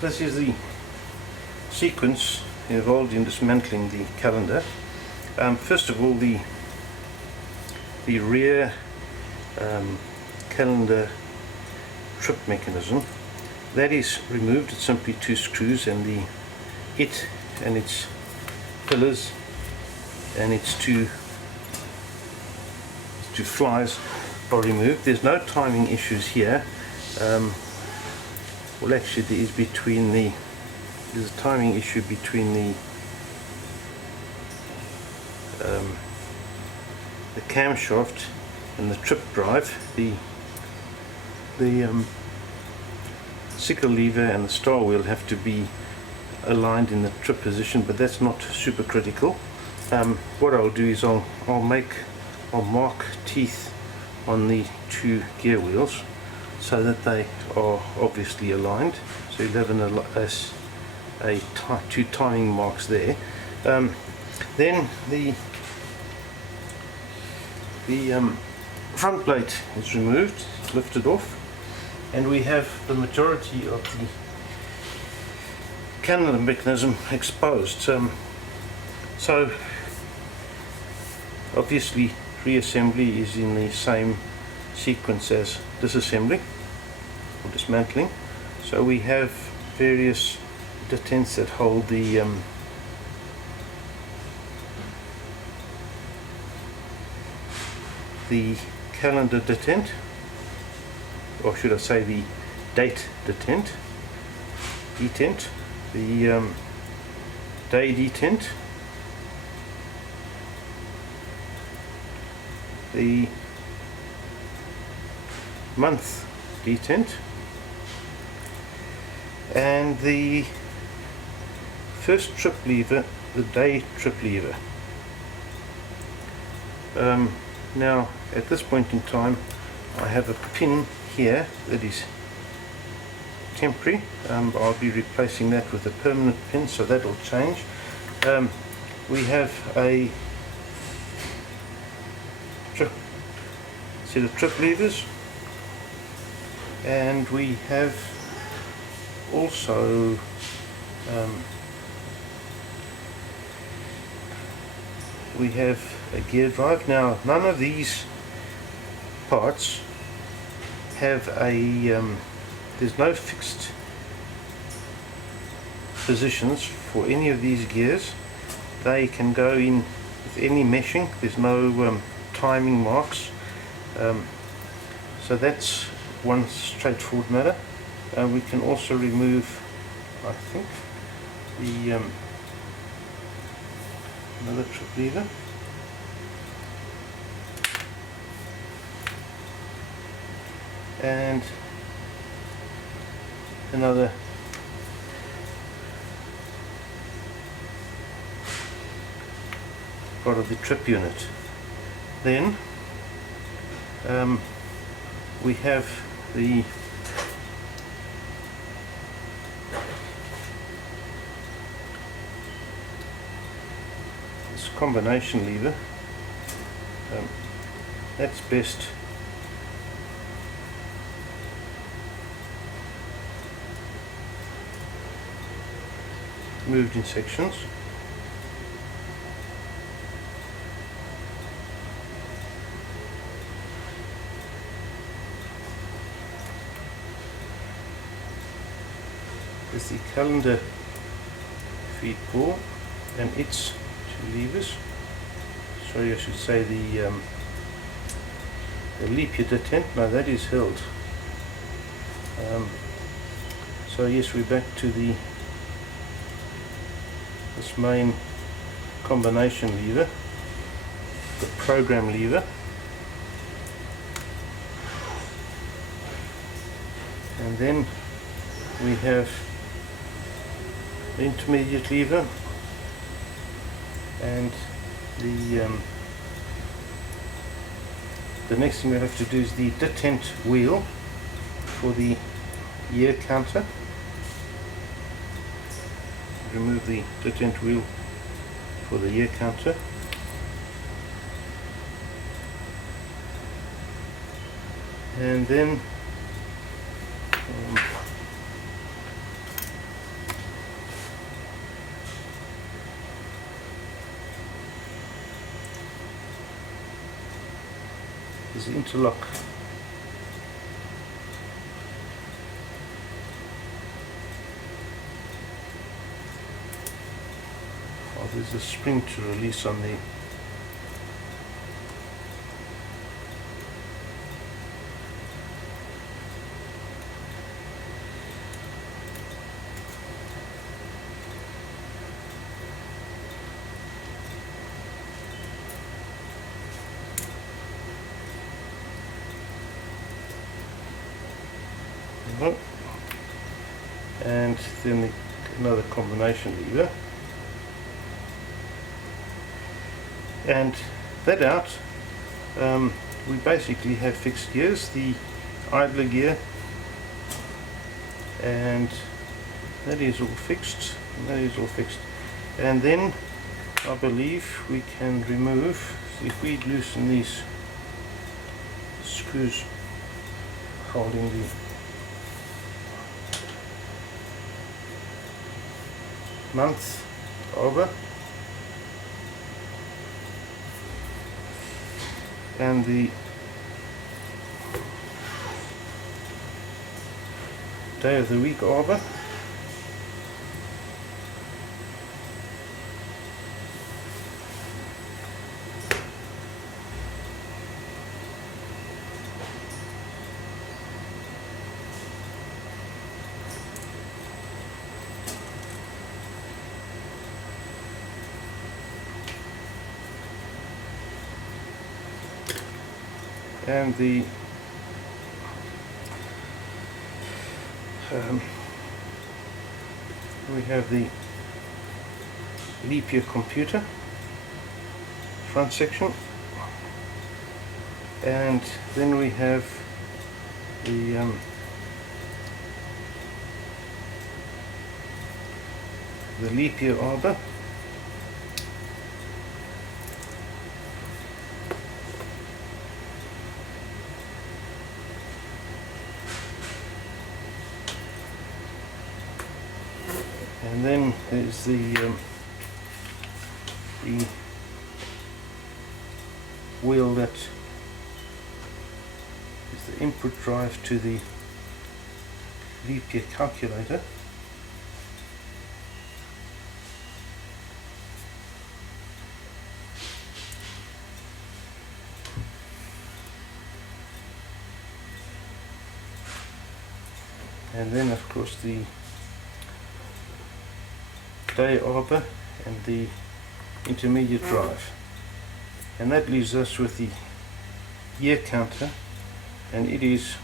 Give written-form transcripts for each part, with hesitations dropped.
this is the sequence involved in dismantling the calendar. First of all, the rear calendar trip mechanism, that is removed. It's simply 2 screws, and it and its pillars and its two flies are removed. There's no timing issues here. Well, actually there is there's a timing issue between the camshaft and the trip drive. The sickle lever and the star wheel have to be aligned in the trip position, but that's not super critical. What I'll do is I'll mark teeth on the 2 gear wheels so that they are obviously aligned. So you'll have 2 timing marks there. Then the front plate is removed, lifted off, and we have the majority of the calendar mechanism exposed. So obviously reassembly is in the same sequence as disassembly or dismantling. So we have various detents that hold the calendar detent, or should I say the date detent, the day detent, the month detent, and the first trip lever, the day trip lever. Now at this point in time I have a pin here that is temporary. I'll be replacing that with a permanent pin, so that will change. We have a set of trip levers, and we have also we have a gear drive. Now none of these parts have there's no fixed positions for any of these gears. They can go in with any meshing. There's no timing marks, so that's one straightforward matter. We can also remove, I think, the another trip lever, and another part of the trip unit. Then we have this combination lever. That's best moved in sections. There's the calendar feed ball and its 2 levers. Sorry, I should say the leap year detent. No, that is held. So yes, we're back to this main combination lever, the program lever, and then we have the intermediate lever, and the next thing we have to do is the detent wheel for the year counter. Remove the detent wheel for the year counter, and then is the interlock. Oh, there's a spring to release on the and then another combination lever, and that out, we basically have fixed gears, the idler gear, and that is all fixed, and then I believe we can remove, if we loosen these screws holding the month over, and the day of the week arbor, and the we have the leap year computer front section, and then we have the leap year arbor, and then there's the wheel that is the input drive to the leap year calculator. And then of course the day arbor and the intermediate drive, and that leaves us with the year counter, and it is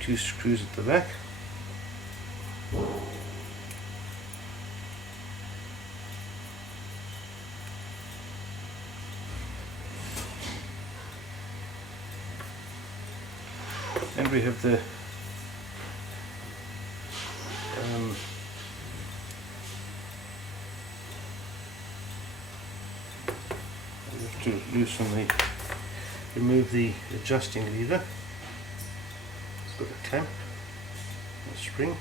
2 screws at the back, and we have the to remove the adjusting lever. It's got a clamp, a spring.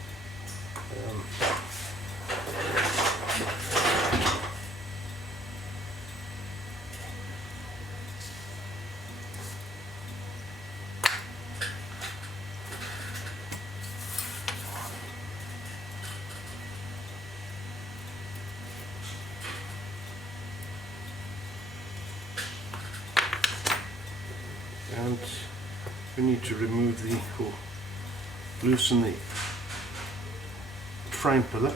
And we need to remove or loosen the frame pillar.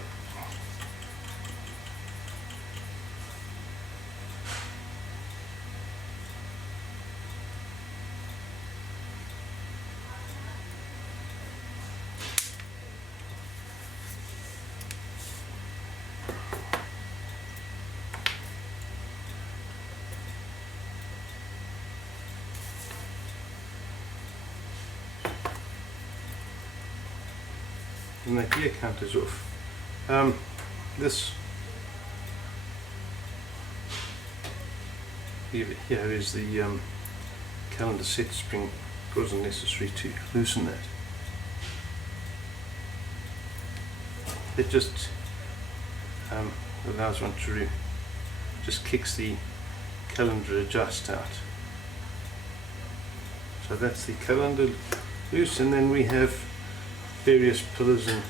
And the gear count is off. This here is the calendar set spring. It wasn't necessary to loosen that. It just allows one to just kicks the calendar adjust out. So that's the cylinder loose, and then we have various pillars and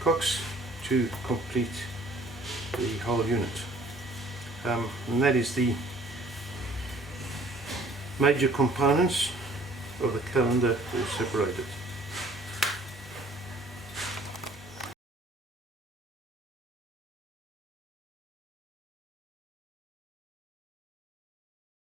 cocks to complete the whole unit. And that is the major components of the cylinder all separated.